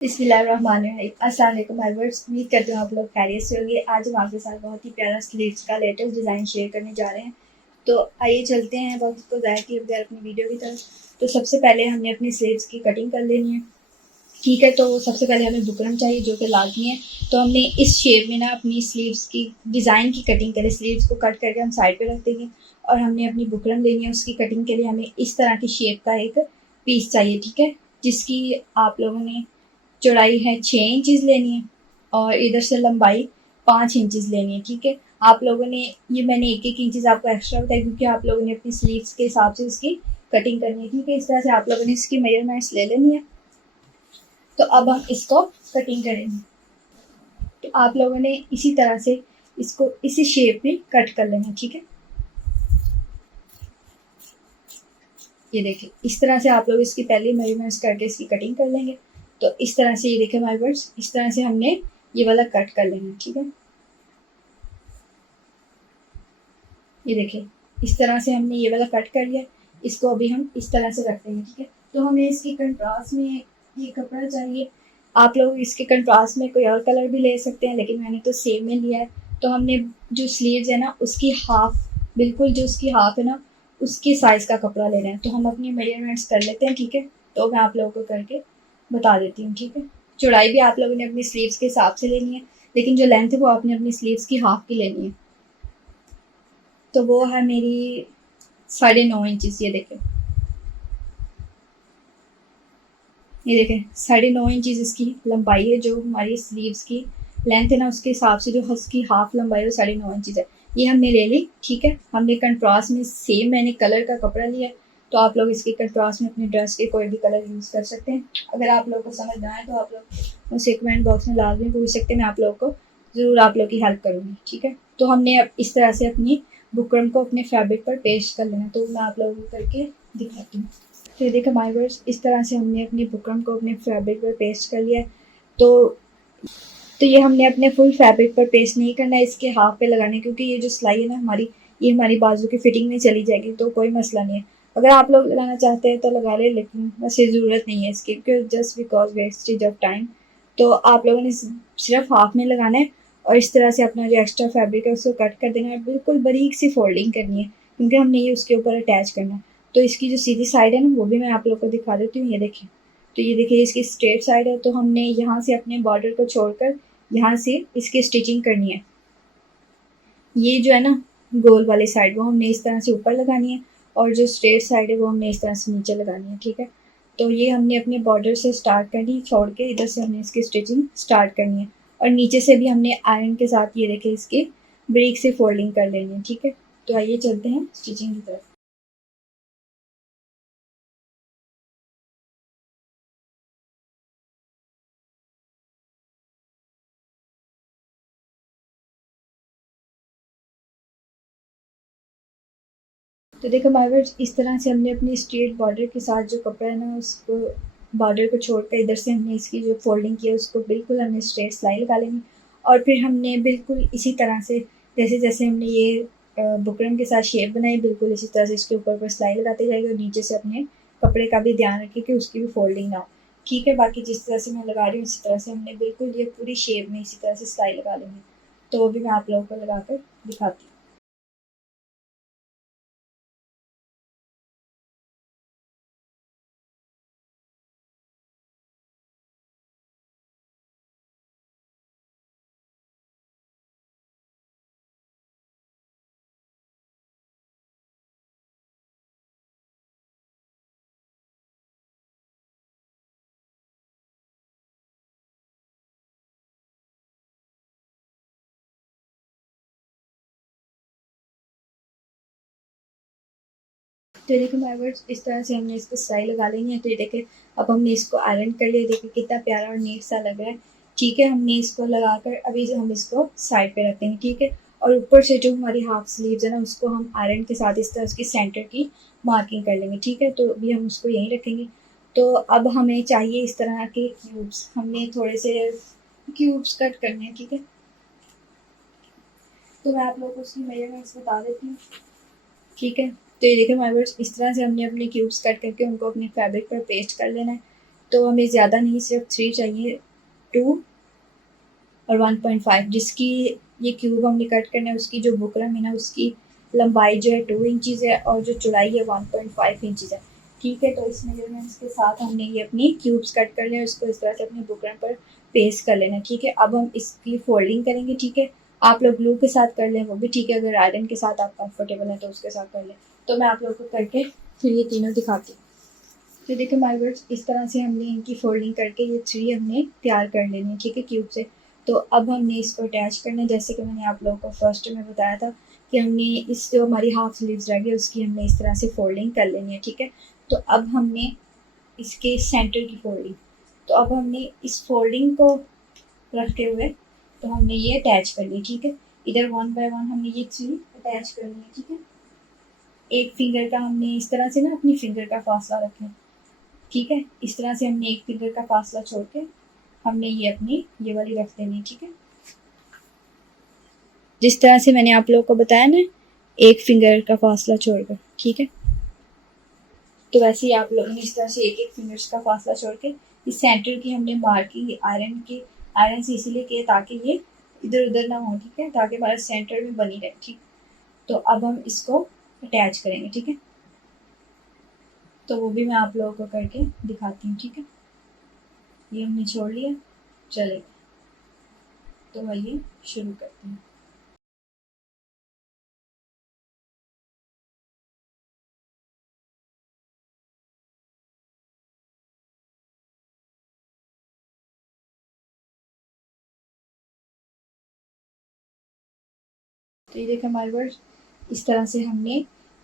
बिस्मिल्लाहिर्रहमानिर्रहीम। अस्सलाम वालेकुम व्यूअर्स, उम्मीद करती हूँ आप लोग खैरियत से होंगे। आज हम आपके साथ बहुत ही प्यारा स्लीव्स का लेटेस्ट डिज़ाइन शेयर करने जा रहे हैं। तो आइए चलते हैं वक्त को ज़ाया किए बगैर अपनी वीडियो की तरफ। तो सबसे पहले हमने अपनी स्लीव्स की कटिंग कर लेनी है, ठीक है। तो सबसे पहले हमें बुकरम चाहिए जो कि लाजमी है। तो हमने इस शेप में ना अपनी स्लीव्स की डिज़ाइन की कटिंग करें, स्लीव्स को कट करके हम साइड पे रख देंगे और हमने अपनी बुकरम लेनी है। उसकी कटिंग के लिए हमें इस तरह की शेप का एक पीस चाहिए, ठीक है, जिसकी आप लोगों ने चौड़ाई है 6 इंचज़ लेनी है और इधर से लंबाई 5 इंचज़ लेनी है, ठीक है। आप लोगों ने ये मैंने 1-1 इंचज़ आपको एक्स्ट्रा बताया क्योंकि आप लोगों ने अपनी स्लीव्स के हिसाब से इसकी कटिंग करनी है, ठीक है। इस तरह से आप लोगों ने इसकी मेजरमेंट्स ले लेनी है। तो अब हम इसको कटिंग करेंगे। तो आप लोगों ने इसी तरह से इसको इसी शेप में कट कर लेना, ठीक है। ये देखिए, इस तरह से आप लोग इसकी पहले मेजरमेंट्स करके इसकी कटिंग कर लेंगे। तो इस तरह से ये देखें हमारे वर्ड्स, इस तरह से हमने ये वाला कट कर लेना, ठीक है। ये देखिए, इस तरह से हमने ये वाला कट कर लिया। इसको अभी हम इस तरह से रख देंगे, ठीक है। तो हमें इसकी कंट्रास्ट में ये कपड़ा चाहिए। आप लोग इसके कंट्रास्ट में कोई और कलर भी ले सकते हैं, लेकिन मैंने तो सेम में लिया है। तो हमने जो स्लीव्स है ना उसकी हाफ, बिल्कुल जो उसकी हाफ है ना उसके साइज़ का कपड़ा लेना है। तो हम अपनी मेजरमेंट्स कर लेते हैं, ठीक है। तो मैं आप लोगों को करके बता देती हूँ, ठीक है। चौड़ाई भी आप लोगों ने अपनी स्लीव्स के हिसाब से लेनी है, लेकिन जो लेंथ है वो आपने अपनी स्लीव्स की हाफ की लेनी है। तो वो है मेरी 9.5 इंचज़। ये देखें 9.5 इंचज़ इसकी लंबाई है। जो हमारी स्लीव्स की लेंथ है ना उसके हिसाब से जो उसकी हाफ लंबाई है वो 9.5 इंचज़ है। ये हमने ले ली, ठीक है। हमने कंट्रास्ट में सेम मैंने कलर का कपड़ा लिया। तो आप लोग इसके कंट्रास्ट में अपनी ड्रेस के कोई भी कलर यूज़ कर सकते हैं। अगर आप लोगों को समझ ना आए तो आप लोग मुझसे कमेंट बॉक्स में लाजमी पूछ सकते हैं, मैं आप लोगों को ज़रूर आप लोग की हेल्प करूँगी, ठीक है। तो हमने अब इस तरह से अपनी बुकरम को अपने फैब्रिक पर पेस्ट कर लेना। तो मैं आप लोगों को करके दिखाती हूँ। तो ये देखो माय वर्ड्स, इस तरह से हमने अपनी बुकरम को अपने फैब्रिक पर पेस्ट कर लिया है। तो ये हमने अपने फुल फैब्रिक पर पेस्ट नहीं करना है, इसके हाफ पे लगाना है, क्योंकि ये जो सिलाई है ना हमारी, ये हमारी बाजू की फिटिंग में चली जाएगी। तो कोई मसला नहीं है, अगर आप लोग लगाना चाहते हैं तो लगा लें, लेकिन वैसे ज़रूरत नहीं है इसकी, क्योंकि just because wastage of time. तो आप लोगों ने सिर्फ हाफ में लगाना है और इस तरह से अपना जो एक्स्ट्रा फैब्रिक है उसको कट कर देना है। बिल्कुल बारीक सी फोल्डिंग करनी है क्योंकि हमने ये उसके ऊपर अटैच करना है। तो इसकी जो सीधी साइड है ना वो भी मैं आप लोग को दिखा देती हूँ। ये देखिए, तो ये देखिए इसकी स्ट्रेट साइड है। तो हमने यहाँ से अपने बॉर्डर को छोड़कर यहाँ से इसकी स्टिचिंग करनी है। ये जो है ना गोल वाली साइड वो हमने इस तरह से ऊपर लगानी है और जो स्ट्रेट साइड है वो हमने इस तरह से नीचे लगानी है, ठीक है। तो ये हमने अपने बॉर्डर से स्टार्ट करनी, छोड़ के इधर से हमने इसकी स्टिचिंग स्टार्ट करनी है और नीचे से भी हमने आयरन के साथ ये देखिए इसकी ब्रेक से फोल्डिंग कर लेनी है, ठीक है। तो आइए चलते हैं स्टिचिंग की तरफ। तो देखो माइवर्स, इस तरह से हमने अपनी स्ट्रेट बॉर्डर के साथ जो कपड़ा है ना उसको बॉर्डर को छोड़कर इधर से हमने इसकी जो फोल्डिंग की है उसको बिल्कुल हमने स्ट्रेट सिलाई लगा लेंगे और फिर हमने बिल्कुल इसी तरह से जैसे जैसे हमने ये बुकरम के साथ शेप बनाई बिल्कुल इसी तरह से इसके ऊपर पर सिलाई लगाते जाएगी और नीचे से अपने कपड़े का भी ध्यान रखें कि उसकी भी फोल्डिंग ना हो, ठीक है। बाकी जिस तरह से मैं लगा रही हूँ इसी तरह से हमने बिल्कुल ये पूरी शेप में इसी तरह से सिलाई लगा लेंगे। तो वो भी मैं आप लोगों को लगा कर दिखाती हूँ। तो देखिए व्यूअर्स, इस तरह से हमने इसको सिलाई लगा लेनी है। तो ये देखिए अब हमने इसको आयरन कर लिया, देखिए कितना प्यारा और नीट सा लग रहा है, ठीक है। हमने इसको लगाकर अभी जो हम इसको साइड पे रखेंगे, ठीक है। और ऊपर से जो हमारी हाफ स्लीव्स है ना उसको हम आयरन के साथ इस तरह उसकी सेंटर की मार्किंग कर लेंगे, ठीक है। तो अभी हम उसको यहीं रखेंगे। तो अब हमें चाहिए इस तरह के क्यूब्स, हमने थोड़े से क्यूब्स कट करने हैं, ठीक है। तो मैं आप लोगों को उसकी मेजरमेंट्स बता देती हूँ, ठीक है। तो ये देखिए व्यूअर्स, इस तरह से हमने अपने क्यूब्स कट करके उनको अपने फैब्रिक पर पेस्ट कर लेना है। तो हमें ज़्यादा नहीं, सिर्फ 3 चाहिए, 2 और 1.5, जिसकी ये क्यूब हमने कट करना है, उसकी जो बुकरम है ना, उसकी लंबाई जो है 2 इंचज़ है और जो चौड़ाई है 1.5 इंचज़ है। ठीक है, तो इस मेजरमेंट्स के साथ हमने ये अपनी क्यूब्स कट कर लें, उसको इस तरह से अपने बुकरम पर पेस्ट कर लेना। ठीक है, अब हम इसकी फोल्डिंग करेंगे। ठीक है, आप लोग ग्लू के साथ कर लें वो भी ठीक है, अगर आयरन के साथ आप कंफर्टेबल हैं तो उसके साथ कर लें। तो मैं आप लोगों को करके फिर ये तीनों दिखाती हूँ। तो देखिए माय वर्ड्स, इस तरह से हमने इनकी फोल्डिंग करके ये 3 हमने तैयार कर लेनी है। ठीक है, क्यूब से। तो अब हमने इसको अटैच करना है, जैसे कि मैंने आप लोगों को फर्स्ट में बताया था कि हमने इस जो हमारी हाफ स्लीव्स रह गई उसकी हमने इस तरह से फोल्डिंग कर लेनी है। ठीक है, तो अब हमने इसके सेंटर की फोल्डिंग, तो अब हमने इस फोल्डिंग को रखते हुए तो हमने ये अटैच कर ली। ठीक है, इधर 1 बाय 1 हमने ये 3 अटैच कर ली। ठीक है, एक फिंगर का हमने इस तरह से ना अपनी फिंगर का फासला रखना है। ठीक है, इस तरह से हमने एक फिंगर का फासला छोड़ के हमने ये अपनी ये वाली रख देनी। ठीक है, जिस तरह से मैंने आप लोगों को बताया ना, एक फिंगर का फासला छोड़कर। ठीक है, तो वैसे ही आप लोगों ने इस तरह से एक एक फिंगर्स का फासला छोड़ के इस सेंटर की हमने मार्किंग आयरन से इसीलिए किया ताकि ये इधर उधर ना हो। ठीक है, ताकि हमारा सेंटर में बनी रहे। ठीक, तो अब हम इसको अटैच करेंगे। ठीक है, तो वो भी मैं आप लोगों को करके दिखाती हूँ। ठीक है, ये हमने छोड़ लिया, चलेगा। तो आइए शुरू करते हैं। तो ये देखिए हमारे वर्ड, इस तरह से हमने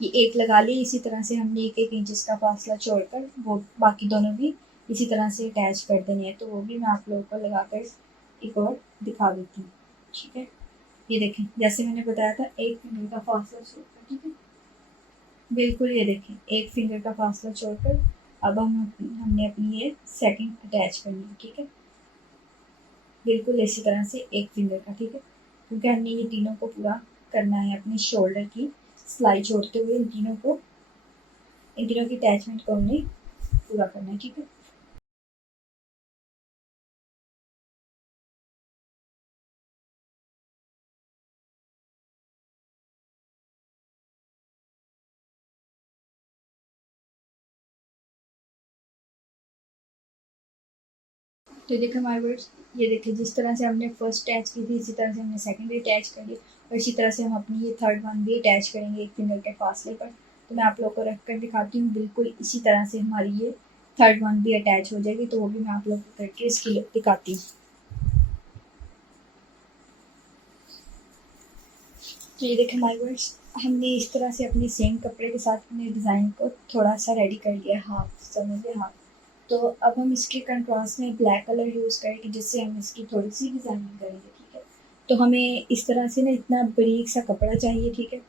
ये एक लगा ली, इसी तरह से हमने एक एक इंचज़ का फासला छोड़कर वो बाकी दोनों भी इसी तरह से अटैच कर देनी है। तो वो भी मैं आप लोगों को लगाकर एक और दिखा देती हूँ। ठीक है, ये देखें जैसे मैंने बताया था, एक फिंगर का फासला छोड़कर। ठीक है, बिल्कुल ये देखें एक फिंगर का फासला छोड़कर अब हमने अपनी ये सेकंड अटैच करनी है। ठीक है, बिल्कुल इसी तरह से एक फिंगर का। ठीक है, क्योंकि हमने ये तीनों को पूरा करना है, अपने शोल्डर की सिलाई छोड़ते हुए इन तीनों की अटैचमेंट को हमने पूरा करना है। ठीक है, तो देखिए हमारे वर्ड्स, ये देखिए जिस तरह से हमने फर्स्ट अटैच की थी इसी तरह से हमने सेकंड भी अटैच कर ली और इसी तरह से हम अपनी ये थर्ड वन भी अटैच करेंगे एक फिंगर के फासले पर। तो मैं आप लोग को रख कर दिखाती हूँ, बिल्कुल इसी तरह से हमारी ये थर्ड वन भी अटैच हो जाएगी। तो वो भी मैं आप लोग को करके इसकी लुक दिखाती हूँ। तो ये देखें माय वर्ड्स, हमने इस तरह से अपने सेम कपड़े के साथ अपने डिज़ाइन को थोड़ा सा रेडी कर लिया, हाफ समझ लिया हाफ। तो अब हम इसके कंट्रास्ट में ब्लैक कलर यूज़ करेंगे जिससे हम इसकी थोड़ी सी डिज़ाइनिंग करेंगे। ठीक है, तो हमें इस तरह से ना इतना बारीक सा कपड़ा चाहिए। ठीक है,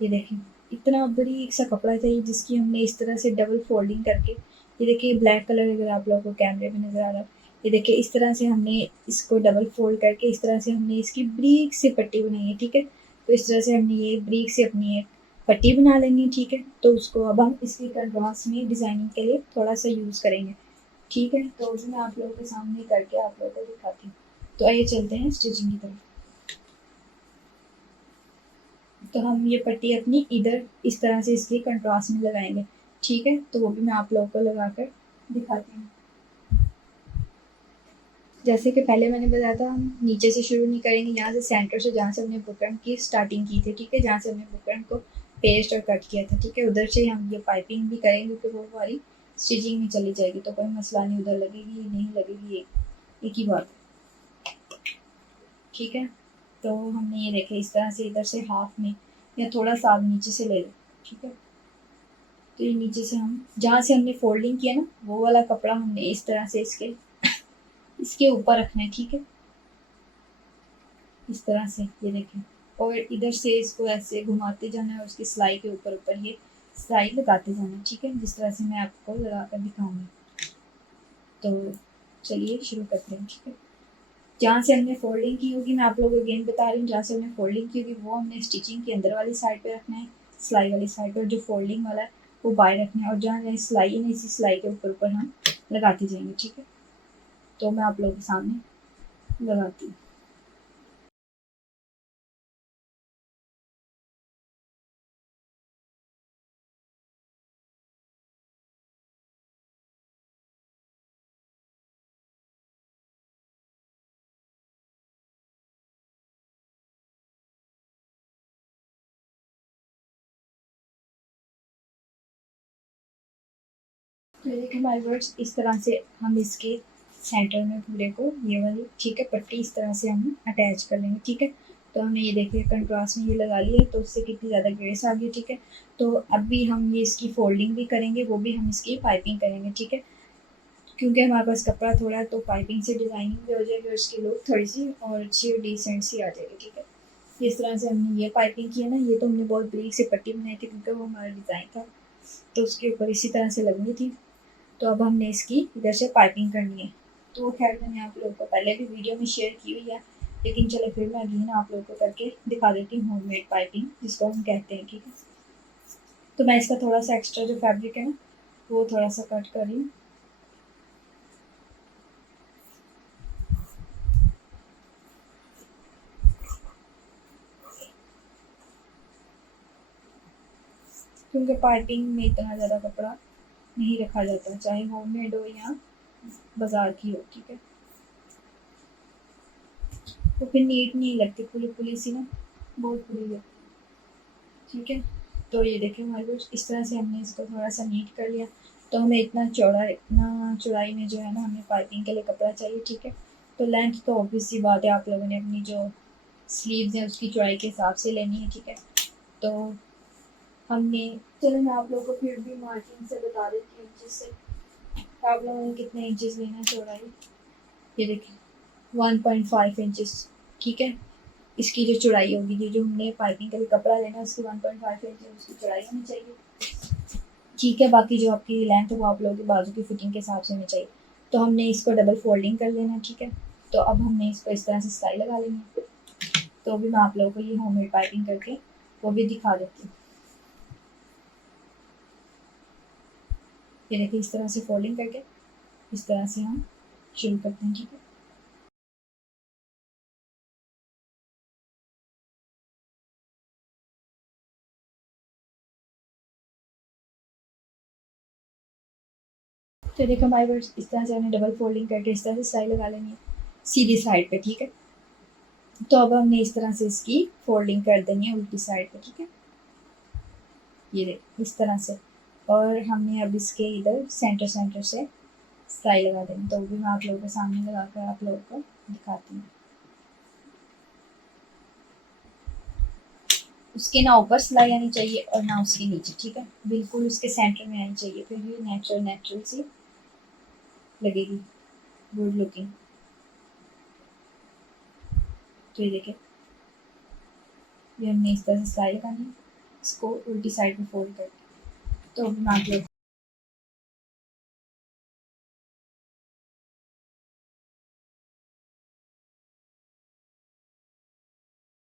ये देखें इतना बारीक सा कपड़ा चाहिए जिसकी हमने इस तरह से डबल फोल्डिंग करके, ये देखिए ब्लैक कलर अगर आप लोगों को कैमरे में नज़र आ रहा है, ये देखिए इस तरह से हमने इसको डबल फोल्ड करके इस तरह से हमने इसकी बारीक सी पट्टी बनाई है। ठीक है, तो इस तरह से हमने ये बारीक से अपनी एक पट्टी बना लेनी है। ठीक है, तो उसको अब हम इसके कंट्रास्ट में डिज़ाइनिंग के लिए थोड़ा सा यूज़ करेंगे। ठीक है, तो मैं आप लोगों के सामने करके आप लोगों को दिखाती हूँ। तो आइए चलते हैं स्टिचिंग की तरफ। तो हम ये पट्टी अपनी इधर इस तरह से इसके कंट्रास्ट में लगाएंगे। ठीक है, तो वो भी मैं आप लोगों को लगा कर दिखाती हूँ। जैसे कि पहले मैंने बताया था, हम नीचे से शुरू नहीं करेंगे, यहाँ से सेंटर से जहाँ से हमने बुकरम की स्टार्टिंग की थी। ठीक है, जहाँ से हमने बुकरम को पेस्ट और कट किया था। ठीक है, उधर से हम ये पाइपिंग भी करेंगे तो वो हमारी स्टिचिंग में चली जाएगी, तो कोई मसला नहीं, उधर लगेगी नहीं लगेगी एक ही बात। ठीक है, तो हमने ये देखे इस तरह से इधर से हाफ में या थोड़ा सा नीचे से ले लो। ठीक है, तो ये नीचे से हम जहाँ से हमने फोल्डिंग किया ना वो वाला कपड़ा हमने इस तरह से इसके ऊपर रखना है। ठीक है, इस तरह से ये देखें, और इधर से इसको ऐसे घुमाते जाना है, उसकी सिलाई के ऊपर ऊपर ये सिलाई लगाते जाना है। ठीक है, जिस तरह से मैं आपको लगा कर दिखाऊंगी। तो चलिए शुरू करते हैं। ठीक है, जहाँ से हमने फोल्डिंग की होगी, मैं आप लोगों को अगेन बता रही हूँ, जहाँ से हमने फोल्डिंग की होगी वो हमने स्टिचिंग के अंदर वाली साइड पे रखना है, सिलाई वाली साइड पर। जो फोल्डिंग वाला है वो बाहर रखना है, और जहाँ जहाँ सिलाई है ना इसी सिलाई के ऊपर ऊपर हम लगाते जाएंगे, ठीक है। तो मैं आप लोगों के सामने लगाती हूँ। तो ये देखिए हमारे वर्ड्स, इस तरह से हम इसके सेंटर में पूरे को ये वाली, ठीक है, पट्टी इस तरह से हम अटैच कर लेंगे, ठीक है। तो हमने ये देखिए कंट्रास्ट में ये लगा लिया, तो उससे कितनी ज़्यादा ग्रेस आ गई, ठीक है। तो अब भी हम ये इसकी फोल्डिंग भी करेंगे, वो भी हम इसकी पाइपिंग करेंगे, ठीक है। क्योंकि हमारे पास कपड़ा थोड़ा है तो पाइपिंग से डिज़ाइनिंग भी हो जाएगी और उसकी लुक थोड़ी सी और अच्छी और डिसेंट सी आ जाएगी, ठीक है। इस तरह से हमने ये पाइपिंग की है ना, ये तो हमने बहुत बरीक से पट्टी बनाई थी क्योंकि वो हमारा डिज़ाइन था, तो उसके ऊपर इसी तरह से लगनी थी। तो अब हमने इसकी इधर से पाइपिंग करनी है। तो खैर मैंने आप लोगों को पहले भी वीडियो में शेयर की हुई है, लेकिन चलो फिर मैं अगेन आप लोगों को करके दिखा देती हूँ होममेड पाइपिंग जिसको हम कहते हैं, ठीक है। तो मैं इसका थोड़ा सा एक्स्ट्रा जो फैब्रिक है ना वो थोड़ा सा कट कर रही हूँ। क्योंकि पाइपिंग में इतना ज़्यादा कपड़ा नहीं रखा जाता, चाहे होममेड हो या बाजार की हो, ठीक है। तो फिर नीट नहीं लगती, पुली पुली सी ना, बहुत पुली लगती, ठीक है। तो ये देखिए हमारे पास इस तरह से हमने इसको थोड़ा सा नीट कर लिया। तो हमें इतना चौड़ाई में जो है ना हमें पाइपिंग के लिए कपड़ा चाहिए, ठीक है। तो लेंथ तो ऑब्वियस सी बात है, आप लोगों ने अपनी जो स्लीव्स हैं उसकी चौड़ाई के हिसाब से लेनी है, ठीक है। तो हमने, चलो मैं आप लोगों को फिर भी मार्जिन से बता देती हूँ इंचेस से, आप लोगों ने कितने इंचेस लेना है चौड़ाई। ये देखिए 1.5 इंचेस, ठीक है। इसकी जो चौड़ाई होगी, ये जो हमने पाइपिंग के लिए कपड़ा लेना है उसकी 1.5 इंच उसकी चौड़ाई होनी चाहिए, ठीक है। बाकी जो आपकी लेंथ है वो आप लोगों के बाजू की फिटिंग के हिसाब से होनी चाहिए। तो हमने इसको डबल फोल्डिंग कर लेना, ठीक है। तो अब हमने इसको इस तरह से सिलाई लगा लेंगे। तो अभी मैं आप लोगों को ये होममेड पाइपिंग करके वो भी दिखा देती हूँ। ये देखिए इस तरह से फोल्डिंग करके इस तरह से हम शुरू करते हैं, ठीक है। तो देखो हमारे वर्ड्स, इस तरह से हमने डबल फोल्डिंग करके इस तरह से सिलाई लगा लेनी है सीधी साइड पे, ठीक है। तो अब हमने इस तरह से इसकी फोल्डिंग कर देनी है उल्टी साइड पे, ठीक है। ये देखो इस तरह से, और हमने अब इसके इधर सेंटर सेंटर से सिलाई लगा देंगे। तो भी मैं आप लोगों के सामने लगा कर आप लोगों को दिखाती हूँ। उसके ना ऊपर सिलाई आनी चाहिए और ना उसके नीचे, ठीक है। बिल्कुल उसके सेंटर में आनी चाहिए, फिर ये नेचुरल नेचुरल सी लगेगी, गुड लुकिंग। तो ये देखिए ये हमने इस तरह से सिलाई लगानी है, इसको उल्टी साइड में फोल्ड कर। तो अब मैं आप लोग,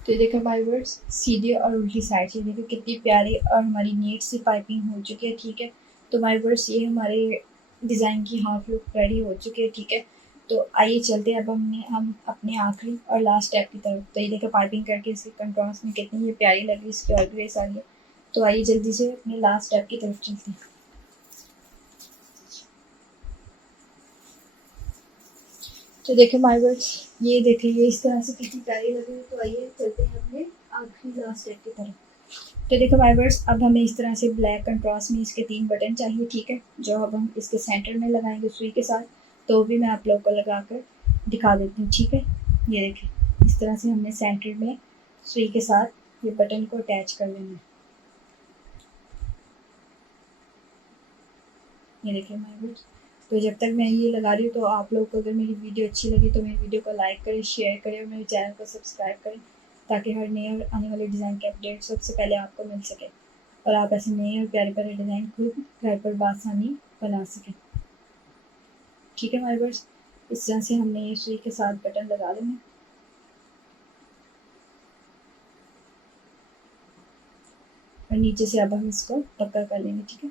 तो ये देखो माय वर्ड्स, सीधी और उल्टी साइड से देखो कितनी प्यारी और हमारी नीट सी पाइपिंग हो चुकी है, ठीक है। तो माय वर्ड्स ये हमारे डिज़ाइन की हाफ लुक रेडी हो चुकी है, ठीक है। तो आइए चलते हैं अब हम अपने आखिरी और लास्ट स्टेप की तरफ। तो ये देखो पाइपिंग करके इसके कंट्रास्ट में कितनी ये प्यारी लग रही है, इसकी और ग्रेस आ रही है। तो आइए जल्दी से अपने लास्ट स्टेप की तरफ चलते हैं। तो देखिए माय वर्ड्स, ये देखिए ये इस तरह से कितनी प्यारी लग रही है। तो आइए चलते हैं अपने आखिरी लास्ट स्टेप की तरफ। तो देखो वाइवर्स, अब हमें इस तरह से ब्लैक कंट्रास्ट में इसके 3 बटन चाहिए, ठीक है। जो अब हम इसके सेंटर में लगाएंगे सुई के साथ। तो भी मैं आप लोग को लगा कर दिखा देती हूँ, ठीक है। ये देखिए इस तरह से हमने सेंटर में सुई के साथ ये बटन को अटैच कर लेना है। ये देखिए वाइवर्स, तो जब तक मैं ये लगा रही हूँ तो आप लोग को अगर मेरी वीडियो अच्छी लगी तो मेरी वीडियो को लाइक करें, शेयर करें और मेरे चैनल को सब्सक्राइब करें, ताकि हर नए और आने वाले डिज़ाइन के अपडेट सबसे पहले आपको मिल सके और आप ऐसे नए और प्यारे प्यारे डिज़ाइन खुद घर पर बआसानी बना सकें, ठीक है हमारे पास। इस तरह से हमने ये सुई के साथ बटन लगा लेंगे और नीचे से अब हम इसको पक्का कर लेंगे, ठीक है।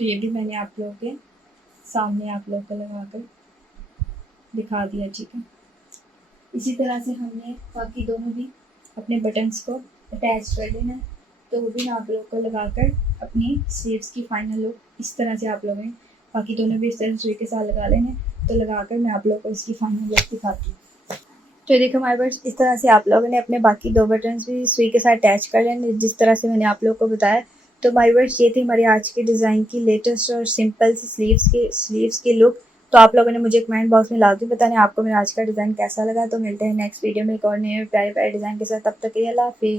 तो ये भी मैंने आप लोगों के सामने आप लोग को लगा कर दिखा दिया, ठीक है। इसी तरह से हमने बाकी दोनों भी अपने बटन्स को अटैच कर लेना है, तो वो भी मैं आप लोगों को लगाकर अपनी स्लीव्स की फाइनल लुक इस तरह से आप लोगों ने बाकी दोनों भी इस तरह सुई के साथ लगा लेने। तो लगाकर मैं आप लोगों को इसकी फाइनल लुक दिखाती हूँ। तो देखो हमारे पास इस तरह से आप लोगों ने अपने बाकी 2 बटन्स भी सुई के साथ अटैच कर लेने, जिस तरह से मैंने आप लोगों को बताया। तो माय वर्ड्स, ये थी हमारी आज की डिज़ाइन की लेटेस्ट और सिंपल सी स्लीव्स की लुक। तो आप लोगों ने मुझे कमेंट बॉक्स में लाजमी बताना आपको मेरा आज का डिज़ाइन कैसा लगा। तो मिलते हैं नेक्स्ट वीडियो में एक और नए प्यारे प्यारे डिज़ाइन के साथ। तब तक के लिए अल्लाह हाफ़िज़।